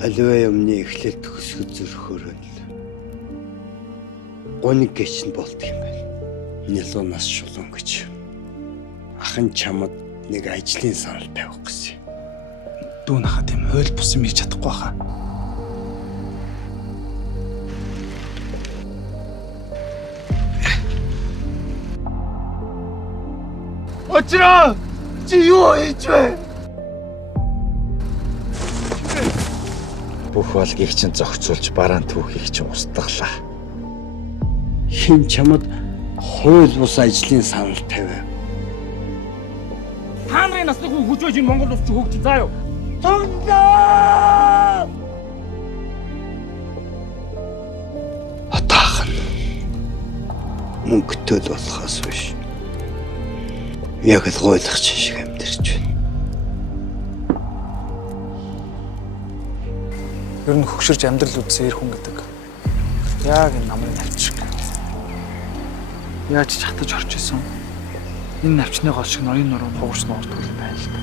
Аливаа юмны эхлэл төгсгөл зөрөхөөр л гониг гэж нь болдго юм байна. Нялуунаас шулуун гэж. Ахын чамд нэг ажлын санал тавих гэсэн. Дүүн хаа тийм хууль бус юм хийж чадахгүй хаа. Очроо! Чи юу хийж вэ? Бүх болгыг чинь зохицуулж бараан түүхийг чинь устгалаа. Хин чамд хууль бус ажлын санал тавиа. Та нарын насны хүн хүчээж энэ Монгол улс чи хөгжиж заа юу? Атаахан мөнгөтэй л болохоос биш. Яг л гойлох шиг амьдэрч байна. Ер нь хөгшөрж амьдрал үзсэн эр хүн гэдэг. Яг энэ намрын навч шиг. Яаж ч хатаж орж исэн. Энэ навчны гол шиг ноён нуруу хугарч нуурдаг юм байна л да.